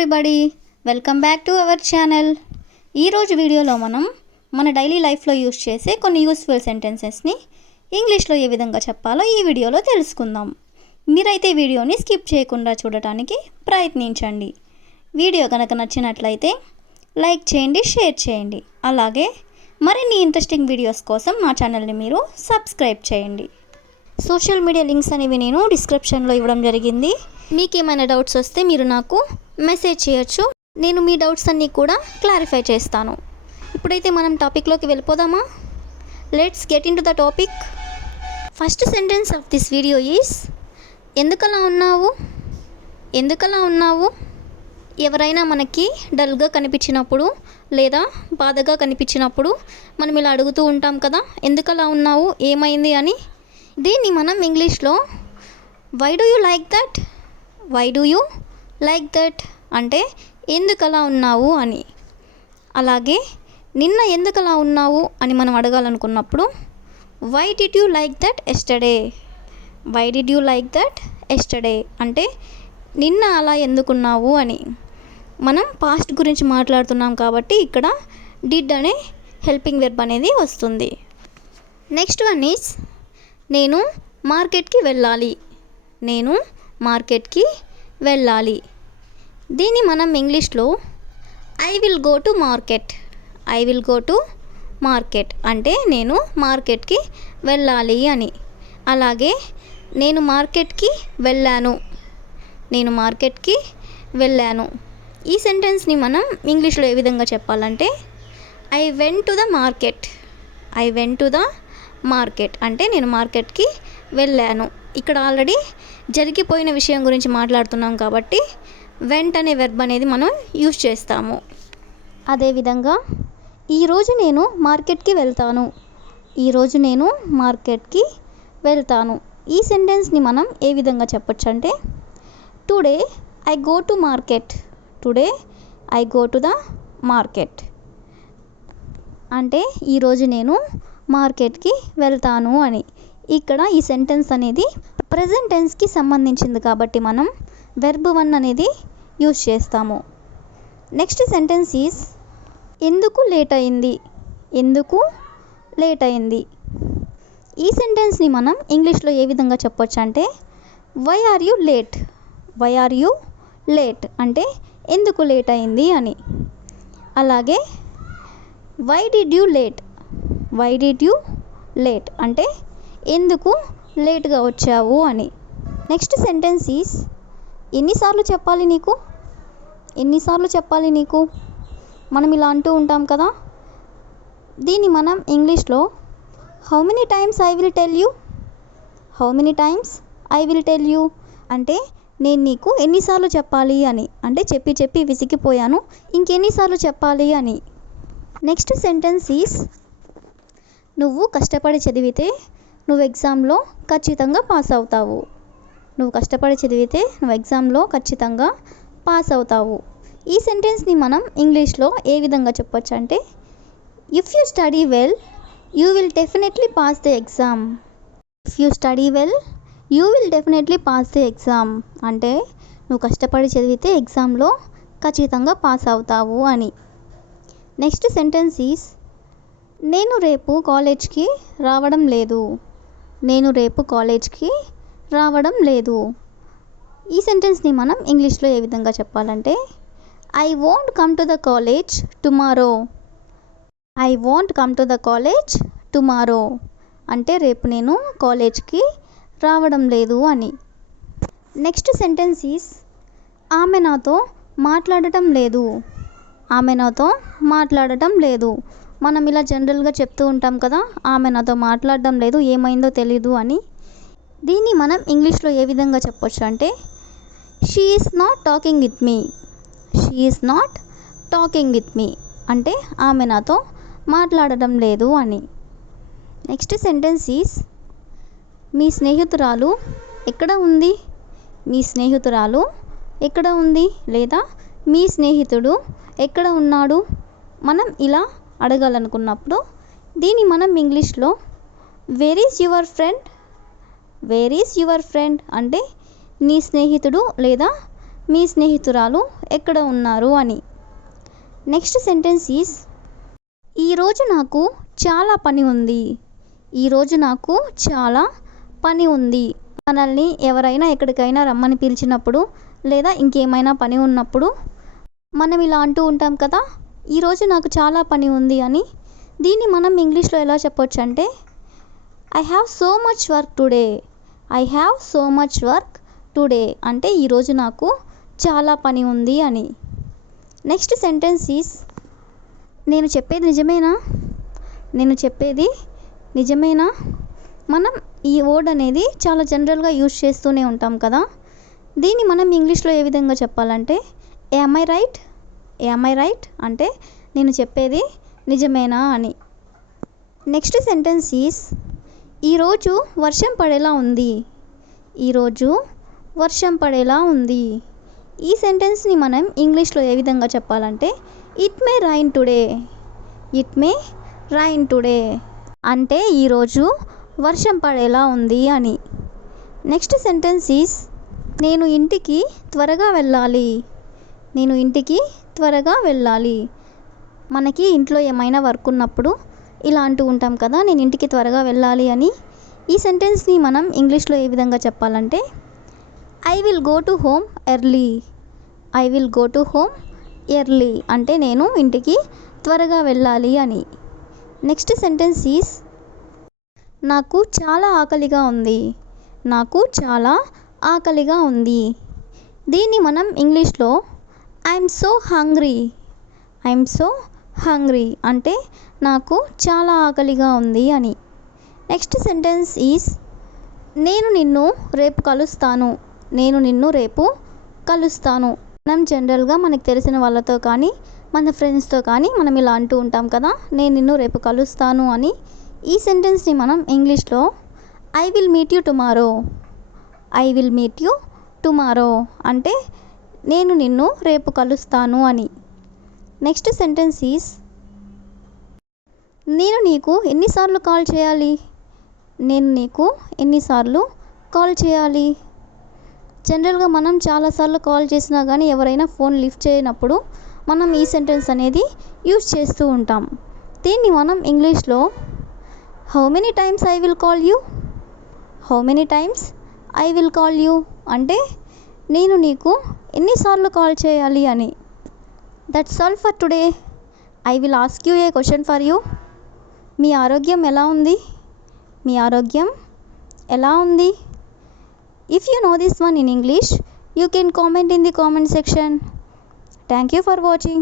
Everybody, welcome back to our channel. ఈరోజు వీడియోలో మనం మన డైలీ లైఫ్లో యూస్ చేసే కొన్ని యూస్ఫుల్ సెంటెన్సెస్ని ఇంగ్లీష్లో ఏ విధంగా చెప్పాలో ఈ వీడియోలో తెలుసుకుందాం. మీరైతే వీడియోని స్కిప్ చేయకుండా చూడటానికి ప్రయత్నించండి. వీడియో కనుక నచ్చినట్లయితే లైక్ చేయండి, షేర్ చేయండి. అలాగే మరిన్ని ఇంట్రెస్టింగ్ వీడియోస్ కోసం మా ఛానల్ని మీరు సబ్స్క్రైబ్ చేయండి. సోషల్ మీడియా లింక్స్ అనేవి నేను డిస్క్రిప్షన్లో ఇవ్వడం జరిగింది. మీకు ఏమైనా డౌట్స్ వస్తే మీరు నాకు మెసేజ్ చేయొచ్చు. నేను మీ డౌట్స్ అన్నీ కూడా క్లారిఫై చేస్తాను. ఇప్పుడైతే మనం టాపిక్లోకి వెళ్ళిపోదామా? Let's get in to the topic. First sentence of this video is ఎందుకలా ఉన్నావు? ఎందుకలా ఉన్నావు? ఎవరైనా మనకి డల్గా కనిపించినప్పుడు లేదా బాధగా కనిపించినప్పుడు మనం ఇలా అడుగుతూ ఉంటాం కదా, ఎందుకలా ఉన్నావు, ఏమైంది అని. దీన్ని మనం ఇంగ్లీష్లో why do you like that, why do you like that అంటే ఎందుకలా ఉన్నావు అని. అలాగే నిన్న ఎందుకలా ఉన్నావు అని మనం అడగాలనుకున్నప్పుడు why did you like that yesterday, why did you like that yesterday అంటే నిన్న అలా ఎందుకున్నావు అని. మనం పాస్ట్ గురించి మాట్లాడుతున్నాం కాబట్టి ఇక్కడ డిడ్ అనే హెల్పింగ్ వెర్బ్ అనేది వస్తుంది. నెక్స్ట్ వన్ ఈజ్ నేను మార్కెట్కి వెళ్ళాలి, నేను మార్కెట్కి వెళ్ళాలి. దీన్ని మనం ఇంగ్లీష్లో I will go to market, I will go to market అంటే నేను మార్కెట్కి వెళ్ళాలి అని. అలాగే నేను మార్కెట్కి వెళ్ళాను, నేను మార్కెట్కి వెళ్ళాను. ఈ సెంటెన్స్ని మనం ఇంగ్లీష్లో ఏ విధంగా చెప్పాలంటే I went to the market, I went to the market అంటే నేను మార్కెట్కి వెళ్ళాను. ఇక్కడ ఆల్రెడీ జరిగిపోయిన విషయం గురించి మాట్లాడుతున్నాం కాబట్టి వెంట్ అనే వెర్బ్ అనేది మనం యూజ్ చేస్తాము. అదేవిధంగా ఈరోజు నేను మార్కెట్కి వెళ్తాను, ఈరోజు నేను మార్కెట్కి వెళ్తాను. ఈ సెంటెన్స్ని మనం ఏ విధంగా చెప్పొచ్చు అంటే today I go to market, today I go to the market అంటే ఈరోజు నేను మార్కెట్కి వెళ్తాను అని. ఇక్కడ ఈ సెంటెన్స్ అనేది ప్రెజెంట్ టెన్స్కి సంబంధించింది కాబట్టి మనం వెర్బ్ వన్ అనేది యూజ్ చేస్తాము. నెక్స్ట్ సెంటెన్స్ ఈజ్ ఎందుకు లేట్ అయింది, ఎందుకు లేట్ అయింది. ఈ సెంటెన్స్ని మనం ఇంగ్లీష్లో ఏ విధంగా చెప్పొచ్చు అంటే why are you late, why are you late అంటే ఎందుకు లేట్ అయింది అని. అలాగే why did you late, why did you late అంటే ఎందుకు లేట్గా వచ్చావు అని. నెక్స్ట్ సెంటెన్స్ ఈజ్ ఎన్నిసార్లు చెప్పాలి నీకు, ఎన్నిసార్లు చెప్పాలి నీకు. మనం ఇలా అంటూ ఉంటాం కదా, దీన్ని మనం ఇంగ్లీష్లో how many times I will tell you, how many times I will tell you అంటే నేను నీకు ఎన్నిసార్లు చెప్పాలి అని. అంటే చెప్పి చెప్పి విసిగిపోయాను, ఇంకెన్నిసార్లు చెప్పాలి అని. నెక్స్ట్ సెంటెన్స్ ఈజ్ నువ్వు కష్టపడి చదివితే నువ్వు ఎగ్జామ్లో ఖచ్చితంగా పాస్ అవుతావు, నువ్వు కష్టపడి చదివితే నువ్వు ఎగ్జామ్లో ఖచ్చితంగా పాస్ అవుతావు. ఈ సెంటెన్స్ని మనం ఇంగ్లీష్లో ఏ విధంగా చెప్పొచ్చు అంటే if you study well you will definitely pass the exam, if you study well you will definitely pass the exam అంటే నువ్వు కష్టపడి చదివితే ఎగ్జామ్లో ఖచ్చితంగా పాస్ అవుతావు అని. నెక్స్ట్ సెంటెన్స్ ఈజ్ నేను రేపు కాలేజ్కి రావడం లేదు, నేను రేపు కాలేజ్కి రావడం లేదు. ఈ సెంటెన్స్ని మనం ఇంగ్లీష్లో ఏ విధంగా చెప్పాలంటే I won't come to the college tomorrow, I won't come to the college tomorrow అంటే రేపు నేను కాలేజ్కి రావడం లేదు అని. నెక్స్ట్ సెంటెన్స్ ఈజ్ ఆమె నాతో మాట్లాడటం లేదు, ఆమె నాతో మాట్లాడటం లేదు. మనం ఇలా జనరల్గా చెప్తూ ఉంటాం కదా, ఆమె నాతో మాట్లాడడం లేదు, ఏమైందో తెలీదు అని. దీన్ని మనం ఇంగ్లీష్లో ఏ విధంగా చెప్పొచ్చు అంటే she is not talking with me, she is not talking with me అంటే ఆమె నాతో మాట్లాడడం లేదు అని. నెక్స్ట్ సెంటెన్స్ ఈజ్ మీ స్నేహితురాలు ఎక్కడ ఉంది, మీ స్నేహితురాలు ఎక్కడ ఉంది లేదా మీ స్నేహితుడు ఎక్కడ ఉన్నాడు. మనం ఇలా అడగాలనుకున్నప్పుడు దీన్ని మనం ఇంగ్లీష్లో where is your friend, where is your friend అంటే నీ స్నేహితుడు లేదా మీ స్నేహితురాలు ఎక్కడ ఉన్నారు అని. నెక్స్ట్ సెంటెన్స్ ఈజ్ ఈరోజు నాకు చాలా పని ఉంది. ఈరోజు నాకు చాలా పని ఉంది. మనల్ని ఎవరైనా ఎక్కడికైనా రమ్మని పిలిచినప్పుడు లేదా ఇంకేమైనా పని ఉన్నప్పుడు మనం ఇలా అంటూ ఉంటాం కదా, ఈరోజు నాకు చాలా పని ఉంది అని. దీన్ని మనం ఇంగ్లీష్లో ఎలా చెప్పొచ్చు అంటే I have so much work today. I have so much work today అంటే ఈరోజు నాకు చాలా పని ఉంది అని. నెక్స్ట్ సెంటెన్స్ ఈజ్ నేను చెప్పేది నిజమేనా. నేను చెప్పేది నిజమేనా. మనం ఈ వర్డ్ అనేది చాలా జనరల్గా యూజ్ చేస్తూనే ఉంటాం కదా. దీన్ని మనం ఇంగ్లీష్లో ఏ విధంగా చెప్పాలంటే am I right. Am I right అంటే నేను చెప్పేది నిజమేనా అని. నెక్స్ట్ సెంటెన్స్ ఈజ్ ఈరోజు వర్షం పడేలా ఉంది. ఈరోజు వర్షం పడేలా ఉంది. ఈ సెంటెన్స్ని మనం ఇంగ్లీష్లో ఏ విధంగా చెప్పాలంటే it may rain today. It may rain today అంటే ఈరోజు వర్షం పడేలా ఉంది అని. నెక్స్ట్ సెంటెన్స్ ఈజ్ నేను ఇంటికి త్వరగా వెళ్ళాలి. నేను ఇంటికి త్వరగా వెళ్ళాలి. మనకి ఇంట్లో ఏమైనా వర్క్ ఉన్నప్పుడు ఇలా అంటూ ఉంటాం కదా, నేను ఇంటికి త్వరగా వెళ్ళాలి అని. ఈ సెంటెన్స్ని మనం ఇంగ్లీష్లో ఏ విధంగా చెప్పాలంటే I will go to home early. I will go to home early అంటే నేను ఇంటికి త్వరగా వెళ్ళాలి అని. నెక్స్ట్ సెంటెన్స్ ఈజ్ నాకు చాలా ఆకలిగా ఉంది. నాకు చాలా ఆకలిగా ఉంది. దీన్ని మనం ఇంగ్లీష్లో I'm so hungry. I'm so hungry అంటే నాకు చాలా ఆకలిగా ఉంది అని. నెక్స్ట్ సెంటెన్స్ ఈజ్ నేను నిన్ను రేపు కలుస్తాను. నేను నిన్ను రేపు కలుస్తాను. మనం జనరల్గా మనకు తెలిసిన వాళ్ళతో కానీ మన ఫ్రెండ్స్తో కానీ మనం ఇలా అంటూ ఉంటాం కదా, నేను నిన్ను రేపు కలుస్తాను అని. ఈ సెంటెన్స్ని మనం ఇంగ్లీష్లో I will meet you tomorrow. I will meet you tomorrow అంటే నేను నిన్ను రేపు కలుస్తాను అని. నెక్స్ట్ సెంటెన్స్ ఈజ్ నేను నీకు ఎన్నిసార్లు కాల్ చేయాలి. నేను నీకు ఎన్నిసార్లు కాల్ చేయాలి. జనరల్గా మనం చాలాసార్లు కాల్ చేసినా కానీ ఎవరైనా ఫోన్ లిఫ్ట్ చేయనప్పుడు మనం ఈ సెంటెన్స్ అనేది యూజ్ చేస్తూ ఉంటాం. దీన్ని మనం ఇంగ్లీష్లో how many times I will call you. How many times I will call you అంటే నేను నీకు ఎన్నిసార్లు కాల్ చేయాలి అని. That's all for today. I will ask you a question for you. మీ ఆరోగ్యం ఎలా ఉంది. మీ ఆరోగ్యం ఎలా ఉంది. If you know this one in English, you can comment in the comment section. Thank you for watching.